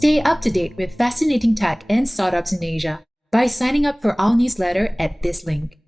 Stay up to date with fascinating tech and startups in Asia by signing up for our newsletter at this link.